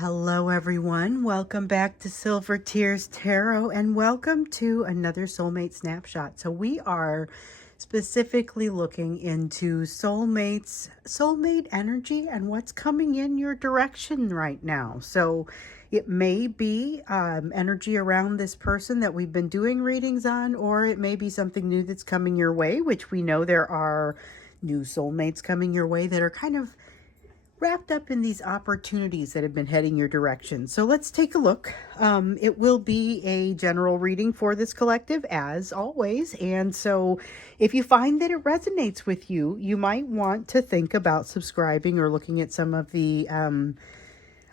Hello, everyone. Welcome back to Silver Tears Tarot and welcome to another soulmate snapshot. So we are specifically looking into soulmate energy and what's coming in your direction right now. So it may be energy around this person that we've been doing readings on, or it may be something new that's coming your way, which we know there are new soulmates coming your way that are kind of wrapped up in these opportunities that have been heading your direction. So let's take a look. It will be a general reading for this collective, as always. And so if you find that it resonates with you, you might want to think about subscribing or looking at some of the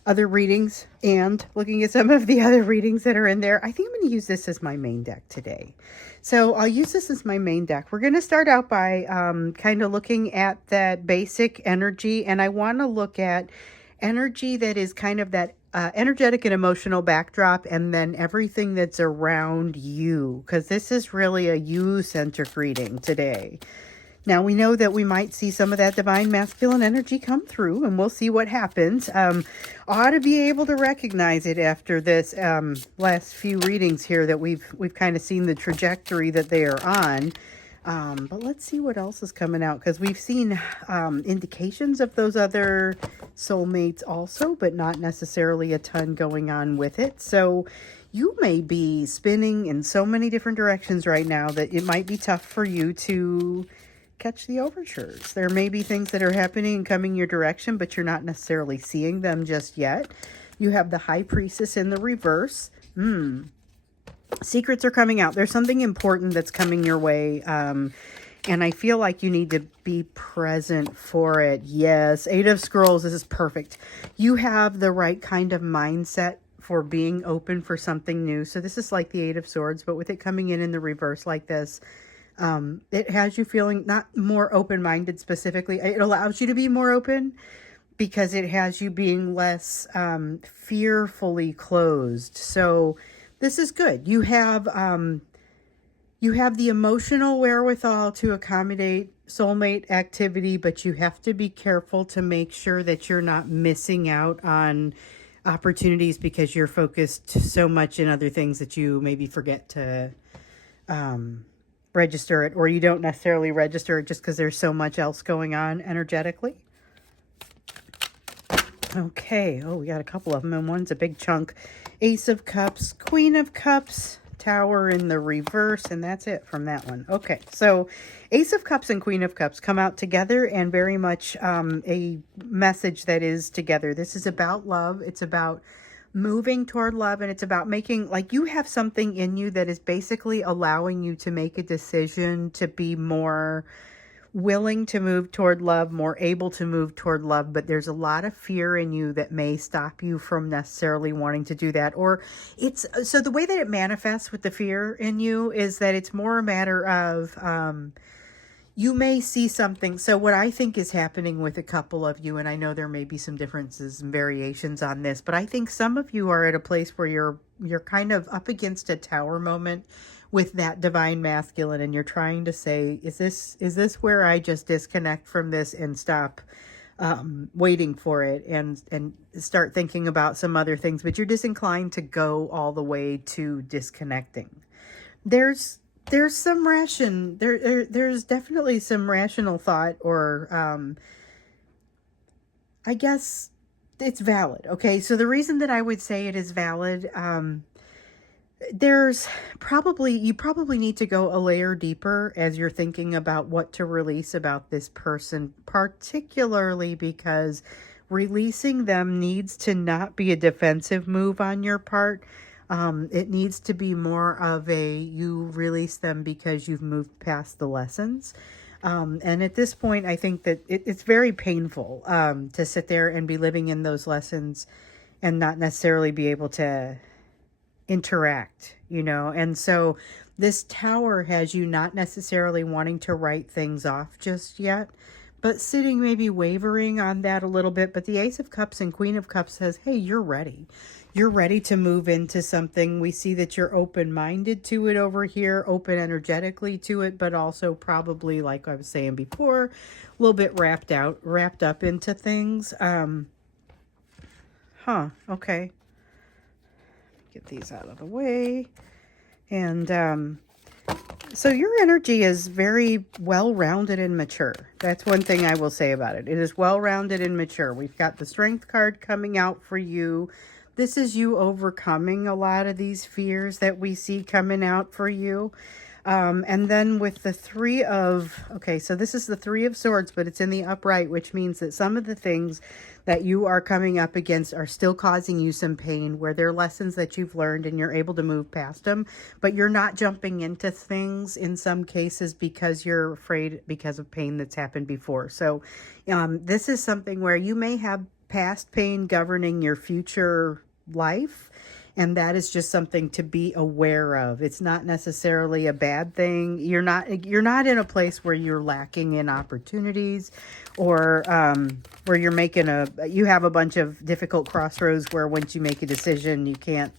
other readings and looking at some of the other readings that are in there. I think I'm going to use this as my main deck today. So I'll use this as my main deck. We're going to start out by kind of looking at that basic energy. And I want to look at energy that is kind of that energetic and emotional backdrop, and then everything that's around you, because this is really a you-centric reading today. Now, we know that we might see some of that divine masculine energy come through, and we'll see what happens. Ought to be able to recognize it after this last few readings here that we've kind of seen the trajectory that they are on. But let's see what else is coming out, because we've seen indications of those other soulmates also, but not necessarily a ton going on with it. So you may be spinning in so many different directions right now that it might be tough for you to catch the overtures. There may be things that are happening and coming your direction, but you're not necessarily seeing them just yet. You have the High Priestess in the reverse. Secrets are coming out. There's something important that's coming your way. And I feel like you need to be present for it. Yes, Eight of Scrolls. This is perfect. You have the right kind of mindset for being open for something new. So this is like the Eight of Swords, but with it coming in the reverse like this, it has you feeling not more open-minded specifically. It allows you to be more open because it has you being less fearfully closed. So this is good. You have the emotional wherewithal to accommodate soulmate activity, but you have to be careful to make sure that you're not missing out on opportunities because you're focused so much in other things that you maybe forget to register it, or you don't necessarily register it just because there's so much else going on energetically. Okay. Oh, we got a couple of them, and one's a big chunk. Ace of Cups, Queen of Cups, Tower in the reverse, and that's it from that one. Okay, so Ace of Cups and Queen of Cups come out together, and very much a message that is together. This is about love. It's about moving toward love, and it's about making, like, you have something in you that is basically allowing you to make a decision to be more willing to move toward love, more able to move toward love, but there's a lot of fear in you that may stop you from necessarily wanting to do that. Or it's, so the way that it manifests with the fear in you is that it's more a matter of, you may see something. So what I think is happening with a couple of you, and I know there may be some differences and variations on this, but I think some of you are at a place where you're kind of up against a tower moment with that divine masculine, and you're trying to say, is this where I just disconnect from this and stop waiting for it and start thinking about some other things, but you're disinclined to go all the way to disconnecting. There's some there's definitely some rational thought, or I guess it's valid. Okay, so the reason that I would say it is valid, you probably need to go a layer deeper as you're thinking about what to release about this person, particularly because releasing them needs to not be a defensive move on your part. It needs to be more of you release them because you've moved past the lessons. And at this point, I think that it's very painful to sit there and be living in those lessons and not necessarily be able to interact, And so this tower has you not necessarily wanting to write things off just yet, but sitting maybe wavering on that a little bit. But the Ace of Cups and Queen of Cups says, hey, you're ready. You're ready to move into something. We see that you're open-minded to it over here, open energetically to it, but also probably, like I was saying before, a little bit wrapped up into things. Huh. Okay. Get these out of the way. And so your energy is very well-rounded and mature. That's one thing I will say about it. It is well-rounded and mature. We've got the Strength card coming out for you. This is you overcoming a lot of these fears that we see coming out for you. And then with the okay, so this is the Three of Swords, but it's in the upright, which means that some of the things that you are coming up against are still causing you some pain, where they're lessons that you've learned and you're able to move past them, but you're not jumping into things in some cases because you're afraid because of pain that's happened before. So this is something where you may have past pain governing your future life. And that is just something to be aware of. It's not necessarily a bad thing. You're not in a place where you're lacking in opportunities, or where you have a bunch of difficult crossroads where once you make a decision, you can't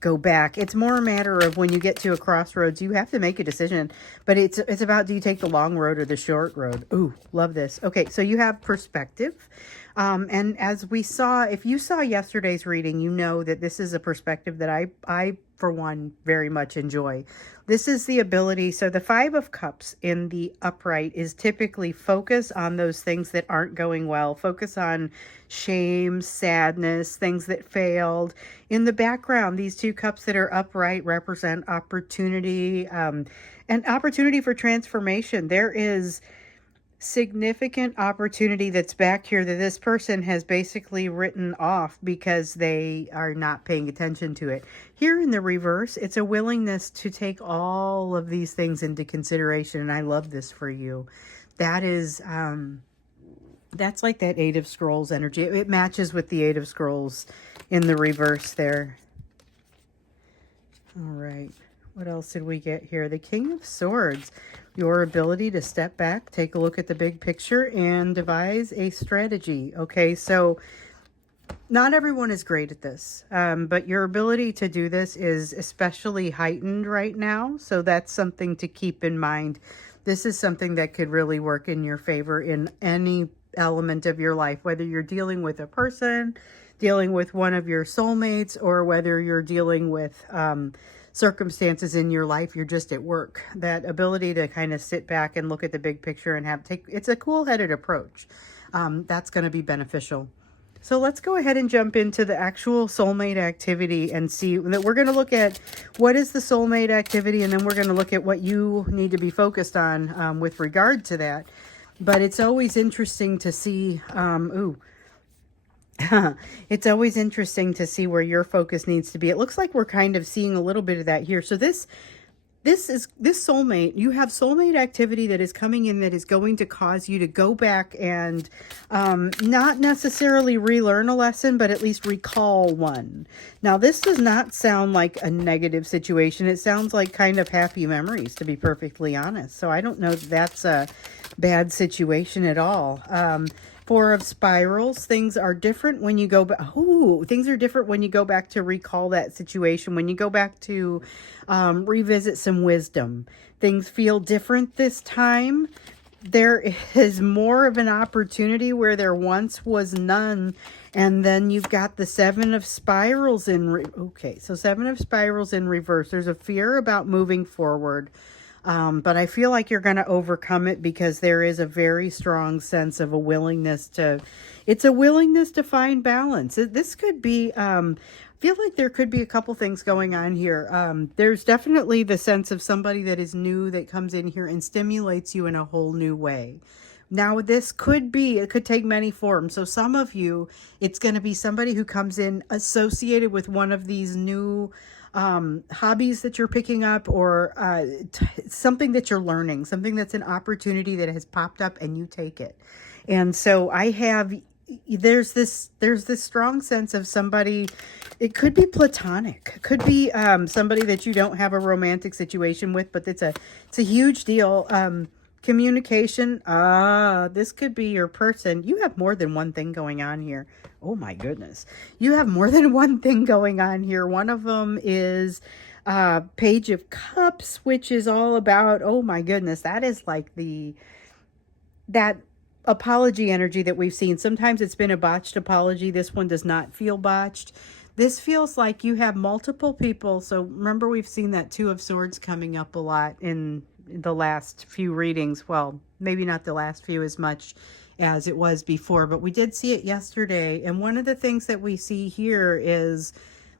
go back. It's more a matter of when you get to a crossroads, you have to make a decision, but it's about, do you take the long road or the short road? Ooh, love this. Okay, so you have perspective. And as we saw, if you saw yesterday's reading, you know that this is a perspective that I for one, very much enjoy. This is the ability. So the Five of Cups in the upright is typically focus on those things that aren't going well. Focus on shame, sadness, things that failed. In the background, these two cups that are upright represent opportunity, and opportunity for transformation. There is significant opportunity that's back here that this person has basically written off because they are not paying attention to it. Here in the reverse, it's a willingness to take all of these things into consideration, and I love this for you. That is that's like that Eight of Scrolls energy. It matches with the Eight of Scrolls in the reverse there. All right. What else did we get here? The King of Swords. Your ability to step back, take a look at the big picture, and devise a strategy. Okay, so not everyone is great at this, but your ability to do this is especially heightened right now. So that's something to keep in mind. This is something that could really work in your favor in any element of your life, whether you're dealing with a person, dealing with one of your soulmates, or whether you're dealing with circumstances in your life, you're just at work. That ability to kind of sit back and look at the big picture and it's a cool-headed approach. That's going to be beneficial. So let's go ahead and jump into the actual soulmate activity and see that we're going to look at what is the soulmate activity, and then we're going to look at what you need to be focused on with regard to that. But it's always interesting to see, it's always interesting to see where your focus needs to be. It looks like we're kind of seeing a little bit of that here. So this soulmate, you have soulmate activity that is coming in that is going to cause you to go back and not necessarily relearn a lesson, but at least recall one. Now, this does not sound like a negative situation. It sounds like kind of happy memories, to be perfectly honest. So I don't know if that's a bad situation at all. Four of Spirals. Things are different when you go back. Things are different when you go back to recall that situation. When you go back to revisit some wisdom, things feel different this time. There is more of an opportunity where there once was none. And then you've got the Seven of Spirals in. Okay, so Seven of Spirals in reverse. There's a fear about moving forward. But I feel like you're going to overcome it because there is a very strong sense of a willingness to find balance. This could be, I feel like there could be a couple things going on here. There's definitely the sense of somebody that is new that comes in here and stimulates you in a whole new way. Now, it could take many forms. So some of you, it's going to be somebody who comes in associated with one of these new hobbies that you're picking up, or something that you're learning, something that's an opportunity that has popped up and you take it. And so there's this strong sense of somebody. It could be platonic. It could be somebody that you don't have a romantic situation with, but it's a huge deal. Communication. This could be your person. You have more than one thing going on here. Oh my goodness. You have more than one thing going on here. One of them is Page of Cups, which is all about, oh my goodness, that is like that apology energy that we've seen. Sometimes it's been a botched apology. This one does not feel botched. This feels like you have multiple people. So remember, we've seen that Two of Swords coming up a lot in the last few readings. Well, maybe not the last few as much as it was before, but we did see it yesterday. And one of the things that we see here is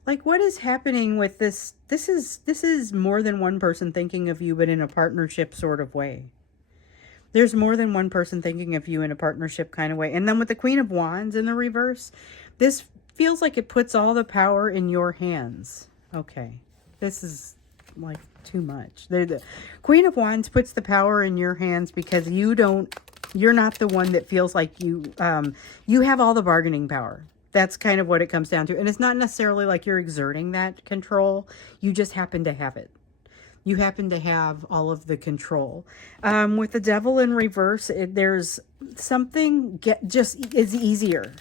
like, what is happening with this? This is more than one person thinking of you, but in a partnership sort of way. There's more than one person thinking of you in a partnership kind of way. And then with the Queen of Wands in the reverse, this feels like it puts all the power in your hands. Okay, this is like too much. The Queen of Wands puts the power in your hands because you're not the one that feels like you have all the bargaining power. That's kind of what it comes down to. And it's not necessarily like you're exerting that control. You just happen to have it. You happen to have all of the control. With the Devil in reverse, there's something just is easier.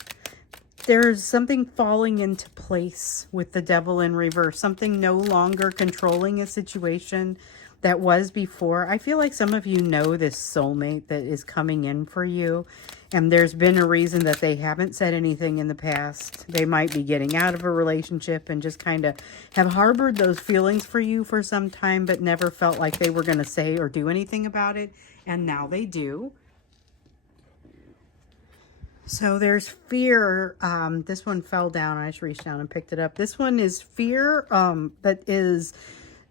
There's something falling into place with the Devil in reverse. Something no longer controlling a situation that was before. I feel like some of you know this soulmate that is coming in for you. And there's been a reason that they haven't said anything in the past. They might be getting out of a relationship and just kind of have harbored those feelings for you for some time, but never felt like they were going to say or do anything about it. And now they do. So there's fear. This one fell down. I just reached down and picked it up. This one is fear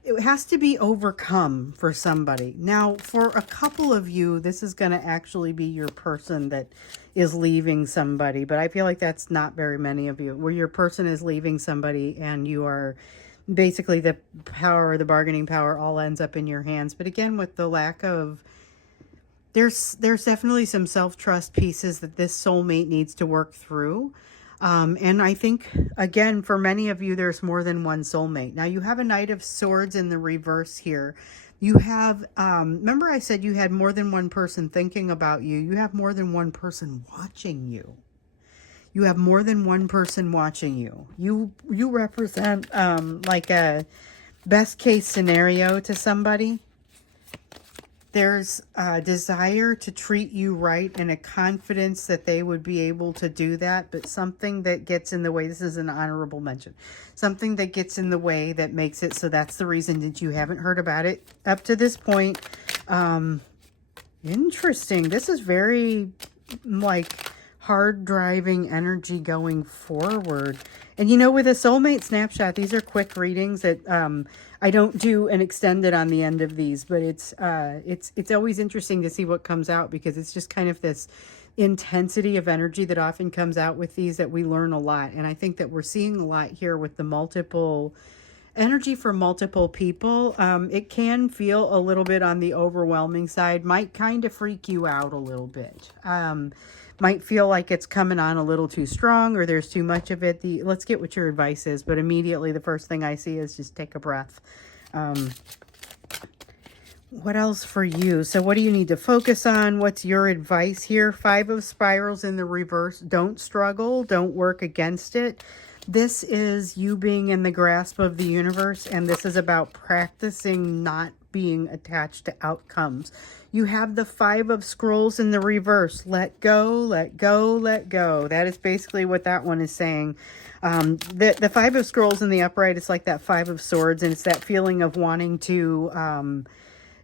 it has to be overcome for somebody. Now, for a couple of you, this is going to actually be your person that is leaving somebody. But I feel like that's not very many of you, where your person is leaving somebody and you are basically the power, the bargaining power all ends up in your hands. But again, with the lack of, there's definitely some self-trust pieces that this soulmate needs to work through. And I think, again, for many of you, there's more than one soulmate. Now, you have a Knight of Swords in the reverse here. You have, remember I said you had more than one person thinking about you. You have more than one person watching you. You have more than one person watching you. You represent like a best case scenario to somebody. There's a desire to treat you right and a confidence that they would be able to do that, but something that gets in the way, this is an honorable mention, something that gets in the way that makes it so that's the reason that you haven't heard about it up to this point. Interesting. This is very like hard driving energy going forward. And you know, with a soulmate snapshot, these are quick readings that I don't do an extended on the end of these, but it's always interesting to see what comes out, because it's just kind of this intensity of energy that often comes out with these that we learn a lot. And I think that we're seeing a lot here with the multiple energy for multiple people. It can feel a little bit on the overwhelming side, might kind of freak you out a little bit. Might feel like it's coming on a little too strong or there's too much of it. Let's get what your advice is. But immediately the first thing I see is just take a breath. What else for you? So what do you need to focus on? What's your advice here? 5 of Spirals in the reverse. Don't struggle. Don't work against it. This is you being in the grasp of the universe, and this is about practicing not being attached to outcomes. You have the 5 of Scrolls in the reverse. Let go, let go, let go. That is basically what that one is saying. The 5 of Scrolls in the upright, it's like that 5 of Swords, and it's that feeling of wanting to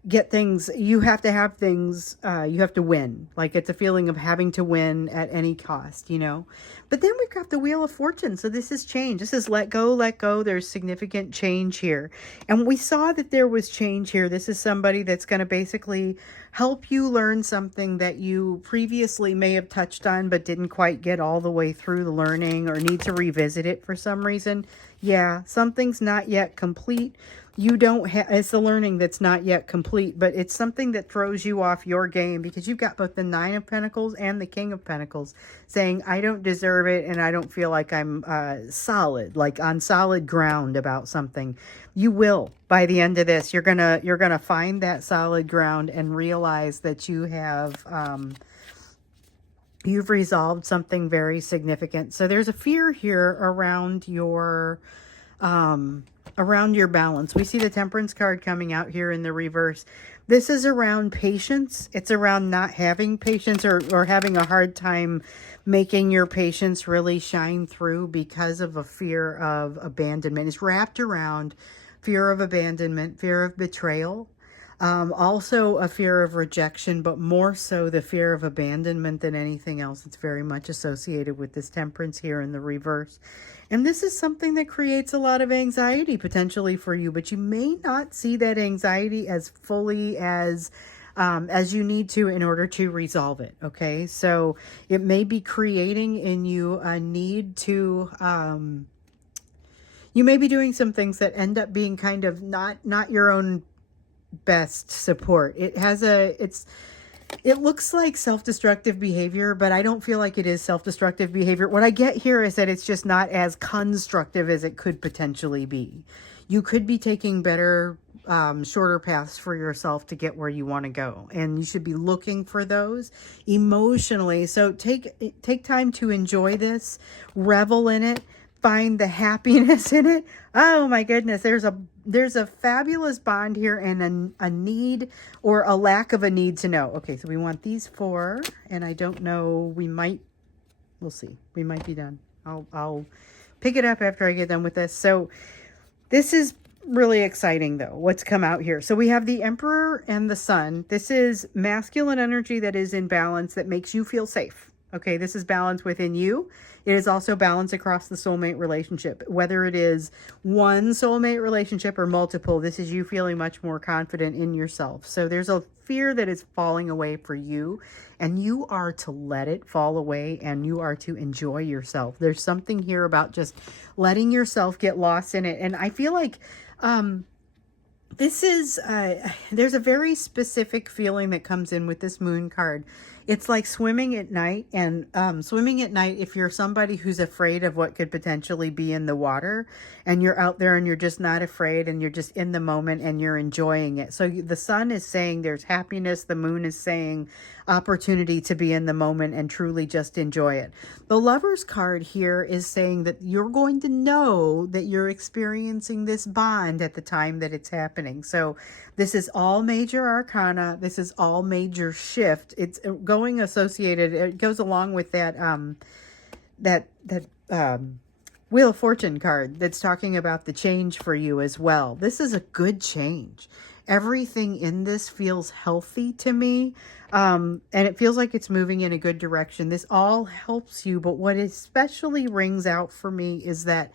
get things. You have to have things, you have to win. Like, it's a feeling of having to win at any cost, you know. But then we've got the Wheel of Fortune. So this is change. This is let go, let go. There's significant change here. And we saw that there was change here. This is somebody that's going to basically help you learn something that you previously may have touched on but didn't quite get all the way through the learning, or need to revisit it for some reason. Yeah, something's not yet complete. You don't have, it's the learning that's not yet complete, but it's something that throws you off your game, because you've got both the 9 of Pentacles and the King of Pentacles saying, I don't deserve it, and I don't feel like I'm solid, like on solid ground about something. You will. By the end of this, you're gonna find that solid ground and realize that you have you've resolved something very significant. So there's a fear here around your balance. We see the Temperance card coming out here in the reverse. This is around patience. It's around not having patience, or having a hard time making your patience really shine through because of a fear of abandonment. It's wrapped around fear of abandonment, fear of betrayal, also a fear of rejection, but more so the fear of abandonment than anything else. It's very much associated with this Temperance here in the reverse. And this is something that creates a lot of anxiety potentially for you, but you may not see that anxiety as fully as you need to in order to resolve it. Okay. So it may be creating in you a need to, you may be doing some things that end up being kind of not your own best support. It looks like self-destructive behavior, but I don't feel like it is self-destructive behavior. What I get here is that it's just not as constructive as it could potentially be. You could be taking better, shorter paths for yourself to get where you want to go, and you should be looking for those emotionally. So take time to enjoy this, revel in it, find the happiness in it. Oh my goodness, there's a fabulous bond here, and a need or a lack of a need to know. Okay, so we want these 4, and I don't know, we'll see. We might be done. I'll pick it up after I get done with this. So this is really exciting though, what's come out here. So we have the Emperor and the Sun. This is masculine energy that is in balance, that makes you feel safe. Okay, this is balance within you. It is also balance across the soulmate relationship. Whether it is one soulmate relationship or multiple, this is you feeling much more confident in yourself. So there's a fear that is falling away for you, and you are to let it fall away, and you are to enjoy yourself. There's something here about just letting yourself get lost in it. And I feel like this is, there's a very specific feeling that comes in with this Moon card. It's like swimming at night, and swimming at night, if you're somebody who's afraid of what could potentially be in the water, and you're out there and you're just not afraid, and you're just in the moment and you're enjoying it. So the Sun is saying there's happiness. The Moon is saying opportunity to be in the moment and truly just enjoy it. The Lover's card here is saying that you're going to know that you're experiencing this bond at the time that it's happening. So this is all major arcana. This is all major shift. It's going associated. It goes along with that, Wheel of Fortune card that's talking about the change for you as well. This is a good change. Everything in this feels healthy to me. And it feels like it's moving in a good direction. This all helps you, but what especially rings out for me is that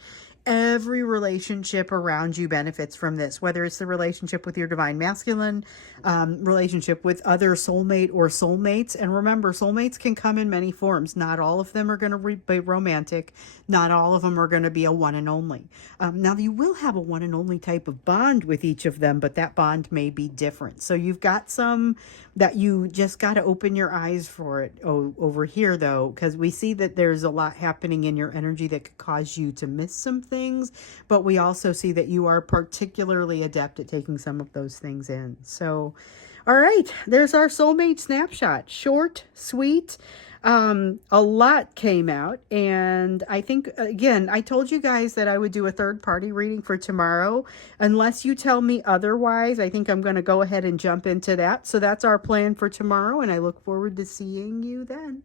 every relationship around you benefits from this, whether it's the relationship with your divine masculine, relationship with other soulmate or soulmates. And remember, soulmates can come in many forms. Not all of them are going to be romantic. Not all of them are going to be a one and only. Now, you will have a one and only type of bond with each of them, but that bond may be different. So you've got some that you just got to open your eyes for it over here, though, because we see that there's a lot happening in your energy that could cause you to miss some things, but we also see that you are particularly adept at taking some of those things in. So, all right, there's our soulmate snapshot. Short, sweet. A lot came out, and I think, again, I told you guys that I would do a third-party reading for tomorrow. Unless you tell me otherwise, I think I'm going to go ahead and jump into that. So that's our plan for tomorrow, and I look forward to seeing you then.